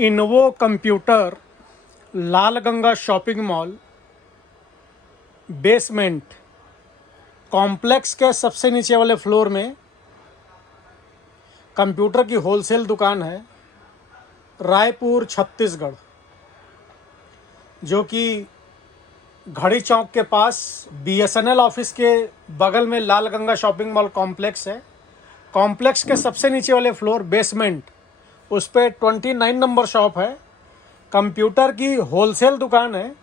इनवो computer Lal Ganga shopping mall basement complex के सबसे नीचे वाले फ्लोर में कंप्यूटर की होलसेल दुकान है, रायपुर छत्तीसगढ़, जो कि घड़ी चौक के पास बीएसएनएल ऑफिस के बगल में लाल गंगा शॉपिंग मॉल कॉम्प्लेक्स है। कॉम्प्लेक्स के सबसे नीचे वाले फ्लोर बेसमेंट, उस पे 29 नंबर शॉप है। कंप्यूटर की होलसेल दुकान है।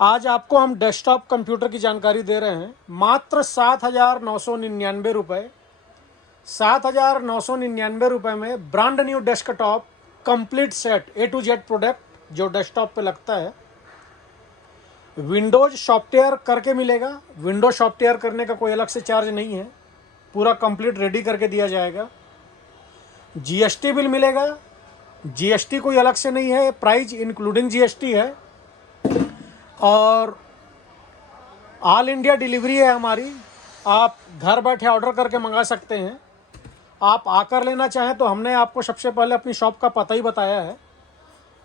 आज आपको हम डेस्कटॉप कंप्यूटर की जानकारी दे रहे हैं। मात्र 7,999 रुपये, 7,999 रुपये में brand new desktop complete set A to Z product जो डेस्कटॉप पे लगता है। विंडोज सॉफ्टवेयर करके मिलेगा। विंडोज सॉफ्टवेयर करने का कोई अलग से चार्ज नहीं है, पूरा कंप्लीट रेडी करके दिया जाएगा। जीएसटी बिल मिलेगा, जीएसटी कोई अलग से नहीं है, प्राइस इंक्लूडिंग जीएसटी है। और ऑल इंडिया डिलीवरी है हमारी। आप घर बैठे ऑर्डर करके मंगा सकते हैं। आप आकर लेना चाहें तो हमने आपको सबसे पहले अपनी शॉप का पता ही बताया है।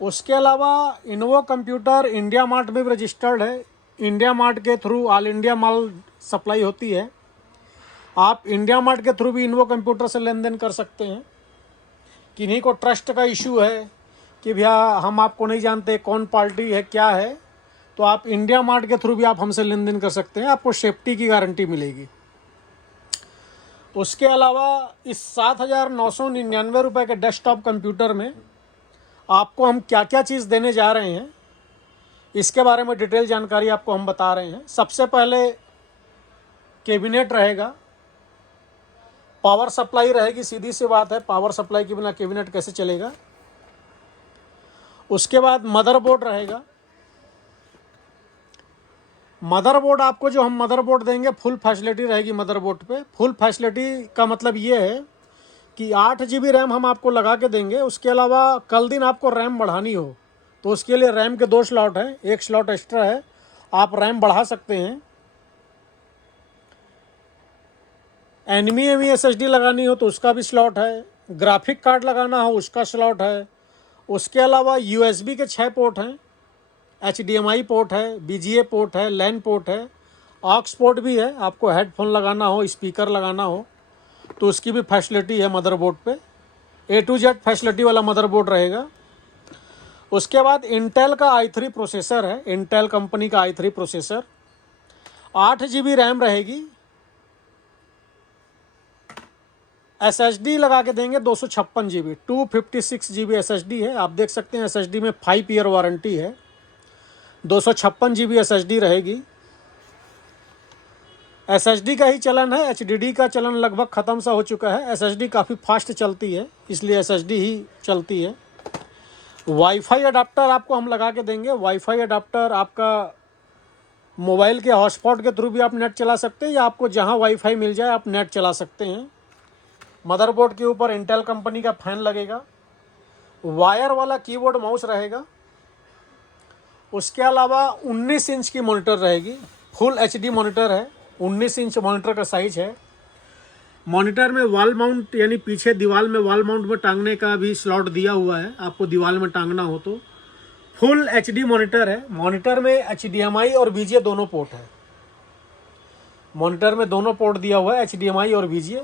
उसके अलावा इनवो कंप्यूटर इंडिया मार्ट में भी रजिस्टर्ड है। इंडिया मार्ट के थ्रू ऑल इंडिया माल सप्लाई होती है। आप इंडिया मार्ट के थ्रू भी इनवो कंप्यूटर से लेन देन कर सकते हैं। किन्हीं को ट्रस्ट का इशू है कि भैया हम आपको नहीं जानते कौन पार्टी है क्या है, तो आप इंडिया मार्ट के थ्रू भी आप हमसे लेन देन कर सकते हैं। आपको सेफ्टी की गारंटी मिलेगी। उसके अलावा इस 7,999 रुपये के डेस्कटॉप कंप्यूटर में आपको हम क्या क्या चीज़ देने जा रहे हैं, इसके बारे में डिटेल जानकारी आपको हम बता रहे हैं। सबसे पहले कैबिनेट रहेगा, पावर सप्लाई रहेगी। सीधी सी बात है, पावर सप्लाई के बिना कैबिनेट कैसे चलेगा। उसके बाद मदरबोर्ड रहेगा। मदरबोर्ड आपको जो हम मदरबोर्ड देंगे फुल फैसिलिटी रहेगी मदरबोर्ड पे। फुल फैसिलिटी का मतलब ये है कि 8 GB रैम हम आपको लगा के देंगे। उसके अलावा कल दिन आपको रैम बढ़ानी हो तो उसके लिए रैम के 2 स्लॉट हैं, 1 स्लॉट एक्स्ट्रा है, आप रैम बढ़ा सकते हैं। NVMe SSD लगानी हो तो उसका भी स्लॉट है। ग्राफिक कार्ड लगाना हो उसका स्लॉट है। उसके अलावा USB के 6 पोर्ट हैं, HDMI पोर्ट है, BGA पोर्ट है, LAN पोर्ट है, ऑक्स पोर्ट भी है। आपको हेडफोन लगाना हो, स्पीकर लगाना हो तो उसकी भी फैसिलिटी है मदरबोर्ड पे। A to Z फैसिलिटी वाला मदरबोर्ड रहेगा। उसके बाद इंटेल का i3 प्रोसेसर है, इंटेल कंपनी का i3 प्रोसेसर। 8 GB रैम रहेगी। SSD लगा के देंगे 256 GB, 256 GB SSD है। आप देख सकते हैं SSD में 5 ईयर वारंटी है। 256 GB SSD रहेगी। SSD का ही चलन है, HDD का चलन लगभग ख़त्म सा हो चुका है। SSD काफ़ी फास्ट चलती है, इसलिए SSD ही चलती है। वाईफाई अडाप्टर आपको हम लगा के देंगे। वाईफाई अडाप्टर आपका मोबाइल के हॉटस्पॉट के थ्रू भी आप नेट चला सकते हैं, या आपको जहां वाईफाई मिल जाए आप नेट चला सकते हैं। मदरबोर्ड के ऊपर इंटेल कंपनी का फैन लगेगा। वायर वाला कीबोर्ड माउस रहेगा। उसके अलावा 19 इंच की मॉनिटर रहेगी। फुल HD मॉनिटर है, 19 इंच मॉनिटर का साइज है। मॉनिटर में वॉल माउंट यानी पीछे दीवार में वॉल माउंट में टांगने का भी स्लॉट दिया हुआ है, आपको दीवार में टांगना हो तो। फुल HD मॉनिटर है। मॉनिटर में HDMI और VGA दोनों पोर्ट है। मॉनिटर में दोनों पोर्ट दिया हुआ है, HDMI और VGA।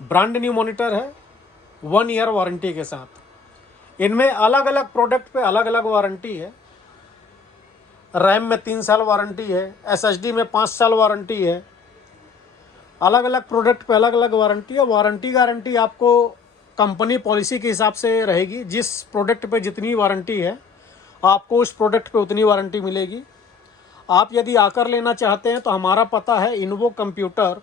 ब्रांड न्यू मॉनिटर है, 1 ईयर वारंटी के साथ। इनमें अलग अलग प्रोडक्ट पे अलग अलग वारंटी है। रैम में 3 साल वारंटी है, SSD में 5 साल वारंटी है। अलग अलग प्रोडक्ट पे अलग अलग वारंटी है। वारंटी गारंटी आपको कंपनी पॉलिसी के हिसाब से रहेगी। जिस प्रोडक्ट पे जितनी वारंटी है आपको उस प्रोडक्ट पे उतनी वारंटी मिलेगी। आप यदि आकर लेना चाहते हैं तो हमारा पता है Invo computer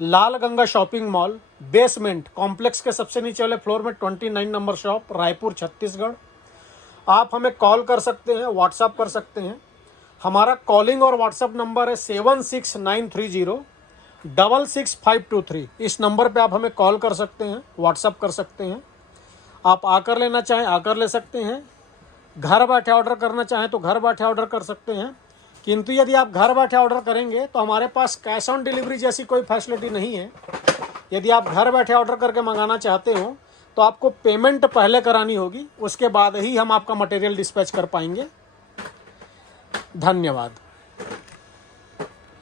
Lal Ganga shopping mall basement complex के सबसे नीचे वाले फ्लोर में 29 नंबर शॉप, रायपुर छत्तीसगढ़। आप हमें कॉल कर सकते हैं, व्हाट्सअप कर सकते हैं। हमारा कॉलिंग और व्हाट्सअप नंबर है 7693066523। इस नंबर पे आप हमें कॉल कर सकते हैं, व्हाट्सअप कर सकते हैं। आप आकर लेना चाहें आकर ले सकते हैं। घर बैठे ऑर्डर करना चाहें तो घर बैठे ऑर्डर कर सकते हैं। किंतु यदि आप घर बैठे ऑर्डर करेंगे तो हमारे पास कैश ऑन डिलीवरी जैसी कोई फैसिलिटी नहीं है। यदि आप घर बैठे ऑर्डर करके मंगाना चाहते हो तो आपको पेमेंट पहले करानी होगी, उसके बाद ही हम आपका मटेरियल डिस्पैच कर पाएंगे। धन्यवाद।